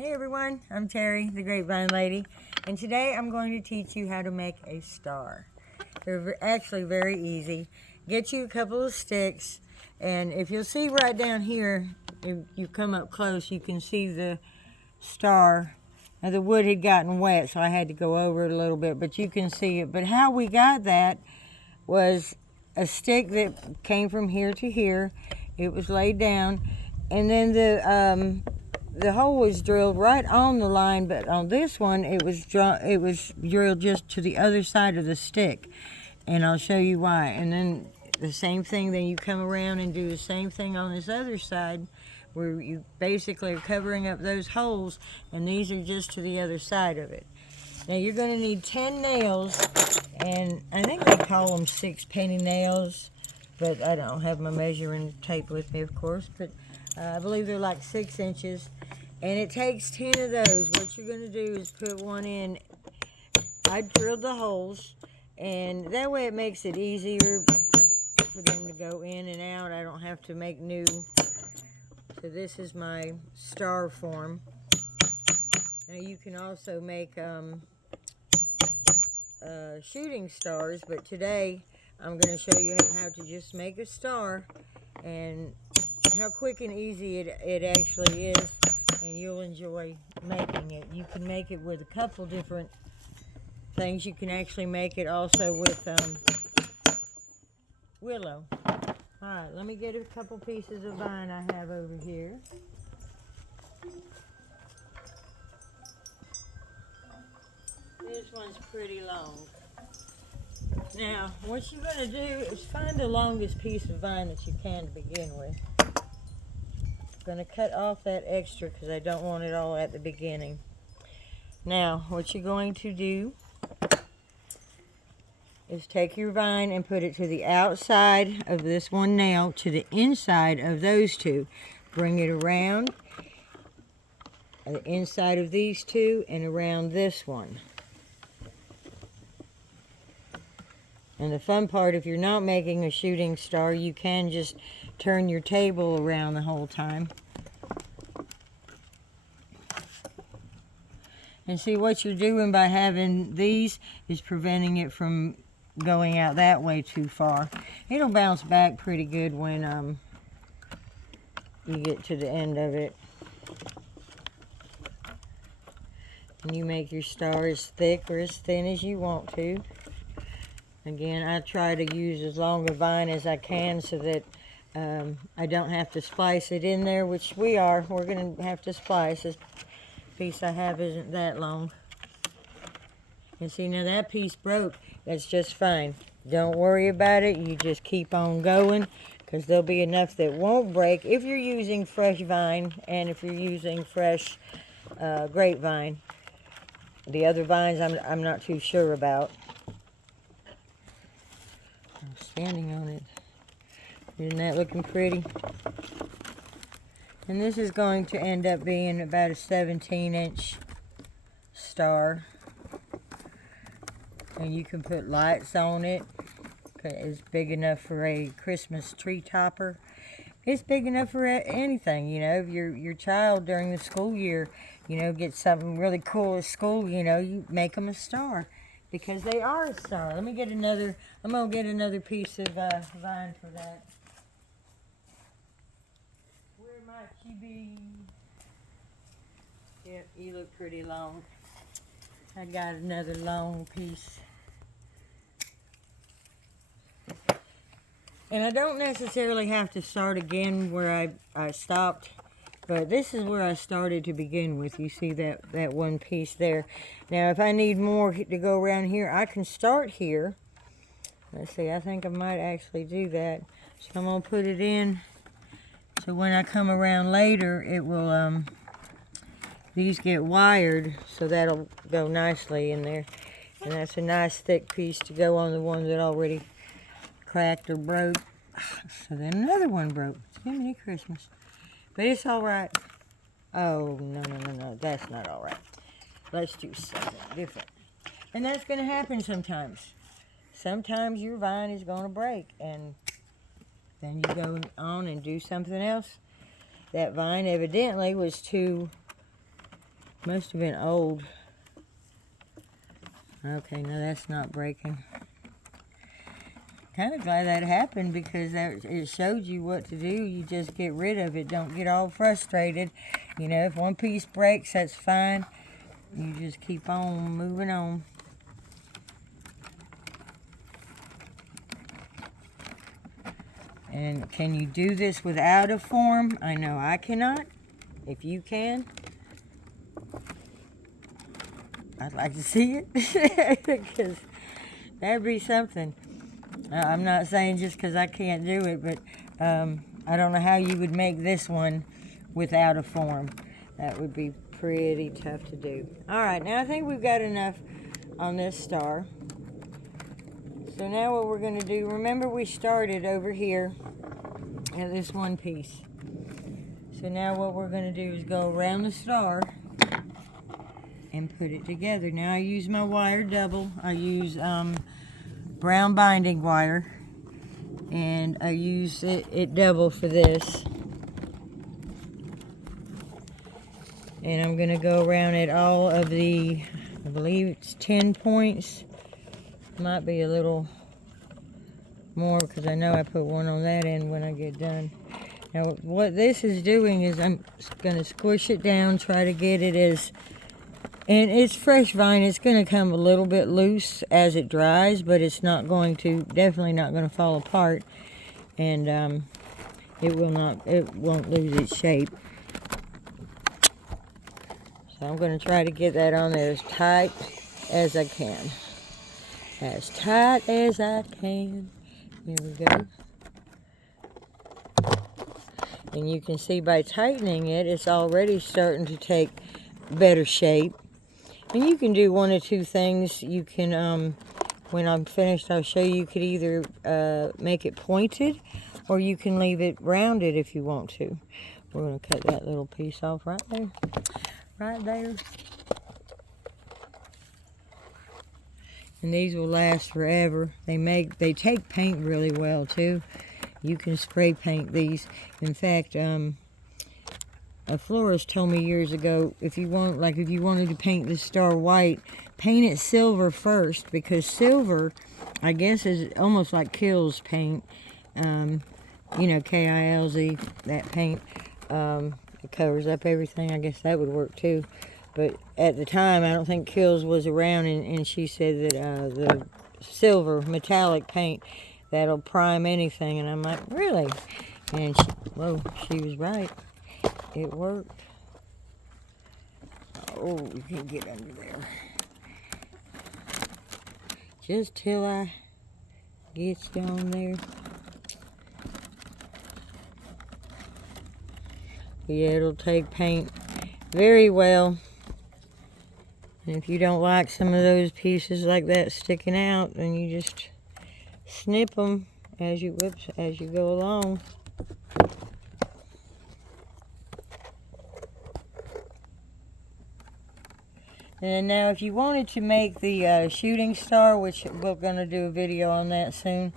Hey everyone, I'm Terry, the Grapevine Lady, and today I'm going to teach you how to make a star. They're actually very easy. Get you a couple of sticks, and if you'll see right down here, if you come up close, you can see the star. Now the wood had gotten wet, so I had to go over it a little bit, but you can see it. But how we got that was a stick that came from here to here. It was laid down, and then the hole was drilled right on the line, but on this one it was drilled just to the other side of the stick, and I'll show you why. And then the same thing, then you come around and do the same thing on this other side, where you basically are covering up those holes, and these are just to the other side of it. Now you're going to need 10 nails, and I think they call them 6 penny nails, but I don't have my measuring tape with me, of course, but I believe they're like 6 inches, and it takes 10 of those. What you're going to do is put one in. I drilled the holes, and that way it makes it easier for them to go in and out. I don't have to make new. So this is my star form. Now you can also make shooting stars, but today I'm going to show you how to just make a star and how quick and easy it actually is, and you'll enjoy making it. You can make it with a couple different things. You can actually make it also with willow. Alright, let me get a couple pieces of vine I have over here. This one's pretty long. Now, what you're going to do is find the longest piece of vine that you can to begin with. I'm going to cut off that extra because I don't want it all at the beginning. Now, what you're going to do is take your vine and put it to the outside of this one nail, to the inside of those two. Bring it around the inside of these two and around this one. And the fun part, if you're not making a shooting star, you can just turn your table around the whole time. And see, what you're doing by having these is preventing it from going out that way too far. It'll bounce back pretty good when you get to the end of it. And you make your star as thick or as thin as you want to. Again, I try to use as long a vine as I can so that I don't have to splice it in there, which we're going to have to splice. This piece I have isn't that long. And see, now that piece broke. That's just fine. Don't worry about it. You just keep on going, because there'll be enough that won't break if you're using fresh vine and if you're using fresh grapevine. The other vines I'm not too sure about. I'm standing on it. Isn't that looking pretty? And this is going to end up being about a 17-inch star. And you can put lights on it. It's big enough for a Christmas tree topper. It's big enough for anything, you know. If your child during the school year, you know, gets something really cool at school, you know, you make them a star, because they are a star. Let me get another, I'm going to get another piece of vine for that. Where might you be? Yep, you look pretty long. I got another long piece. And I don't necessarily have to start again where I stopped, but this is where I started to begin with. You see that one piece there. Now, if I need more to go around here, I can start here. Let's see, I think I might actually do that. So I'm going to put it in, so when I come around later, it will, these get wired, so that'll go nicely in there. And that's a nice thick piece to go on the one that already cracked or broke. So then another one broke. It's Jiminy Christmas. But it's all right. Oh, no. That's not all right. Let's do something different. And that's going to happen sometimes. Sometimes your vine is going to break, and then you go on and do something else. That vine evidently was too Must have been old. Okay, no, that's not breaking. Kind of glad that happened because it showed you what to do. You just get rid of it. Don't get all frustrated. You know, if one piece breaks, that's fine. You just keep on moving on. And can you do this without a form? I know I cannot. If you can, I'd like to see it because that'd be something. I'm not saying just because I can't do it, but I don't know how you would make this one without a form. That would be pretty tough to do. All right, now I think we've got enough on this star. So now what we're going to do, remember we started over here at this one piece. So now what we're going to do is go around the star and put it together. Now I use my wire double. I use brown binding wire, and I use it double for this. And I'm going to go around at all of the, I believe it's 10 points. Might be a little more because I know I put one on that end when I get done. Now what this is doing is I'm going to squish it down, try to get it as, and it's fresh vine, it's going to come a little bit loose as it dries, but it's not going to, definitely not going to fall apart, and it won't lose its shape. So I'm going to try to get that on there as tight as I can. As tight as I can. Here we go. And you can see by tightening it, it's already starting to take better shape. And you can do one or two things. You can, when I'm finished, I'll show you, you could either make it pointed or you can leave it rounded if you want to. We're going to cut that little piece off right there. Right there. And these will last forever. They take paint really well too. You can spray paint these. In fact, a florist told me years ago, if you wanted to paint the star white, paint it silver first, because silver, I guess, is almost like Kilz paint. You know, K-I-L-Z, that paint. It covers up everything. I guess that would work too. But at the time, I don't think Kilz was around, and she said that the silver metallic paint, that'll prime anything. And I'm like, really? And she was right. It worked. Oh, you can't get under there. Just till I get you on there. Yeah, it'll take paint very well. And if you don't like some of those pieces like that sticking out, then you just snip them as you go along. And now if you wanted to make the shooting star, which we're going to do a video on that soon,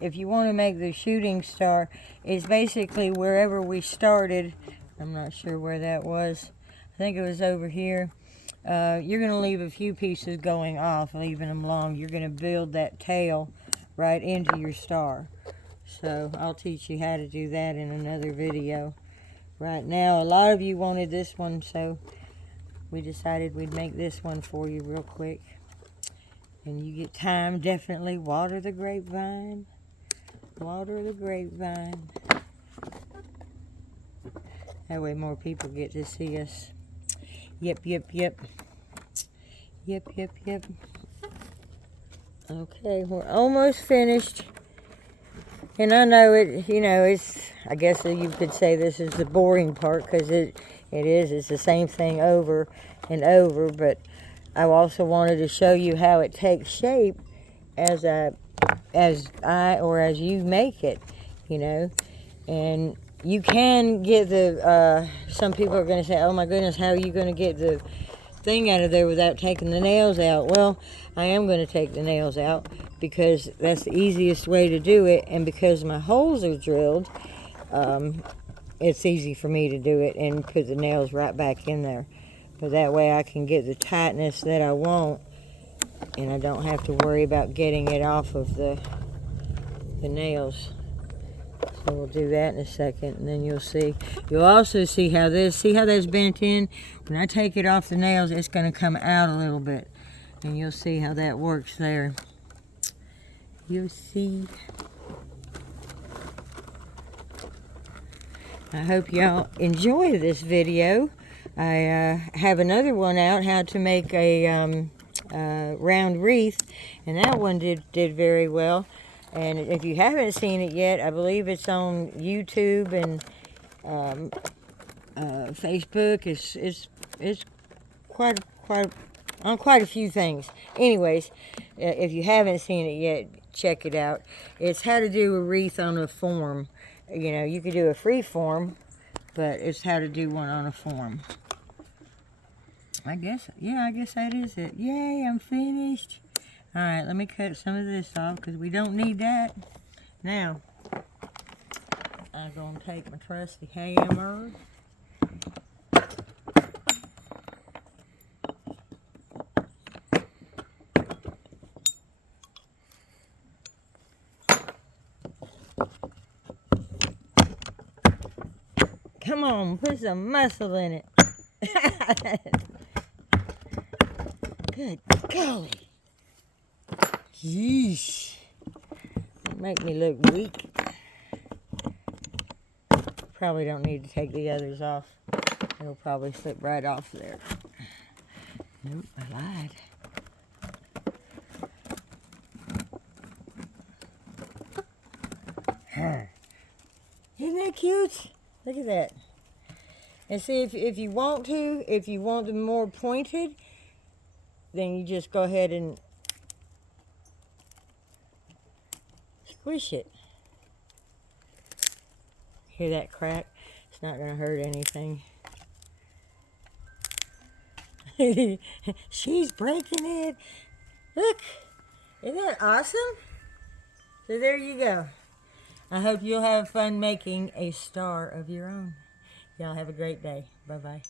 if you want to make the shooting star, it's basically wherever we started. I'm not sure where that was. I think it was over here. You're going to leave a few pieces going off, leaving them long. You're going to build that tail right into your star. So I'll teach you how to do that in another video. Right now, a lot of you wanted this one, so we decided we'd make this one for you real quick. And you get time, definitely water the grapevine. Water the grapevine. That way more people get to see us. Yep, yep, yep. Yep, yep, yep. Okay, we're almost finished. And I know it, you know, I guess you could say this is the boring part, because it is. It's the same thing over and over, but I also wanted to show you how it takes shape as you make it, you know. And you can get the, some people are going to say, oh my goodness, how are you going to get the thing out of there without taking the nails out? Well, I am going to take the nails out because that's the easiest way to do it, and because my holes are drilled, it's easy for me to do it and put the nails right back in there. But that way I can get the tightness that I want, and I don't have to worry about getting it off of the nails. So we'll do that in a second, and then you'll see. You'll also see how that's bent in? When I take it off the nails, it's going to come out a little bit. And you'll see how that works there. You'll see. I hope y'all enjoy this video. I have another one out, how to make a round wreath, and that one did very well. And if you haven't seen it yet, I believe it's on YouTube and Facebook. It's quite on quite a few things. Anyways, if you haven't seen it yet, check it out. It's how to do a wreath on a form. You know, you could do a free form, but it's how to do one on a form. I guess that is it. Yay, I'm finished. All right, let me cut some of this off because we don't need that. Now, I'm going to take my trusty hammer. Come on, put some muscle in it. Good golly. Yeesh. Make me look weak. Probably don't need to take the others off. It'll probably slip right off there. Nope, I lied. Isn't that cute? Look at that. And see, if you want them more pointed, then you just go ahead and squish it. Hear that crack? It's not going to hurt anything. She's breaking it. Look, isn't that awesome? So there you go. I hope you'll have fun making a star of your own. Y'all have a great day. Bye-bye.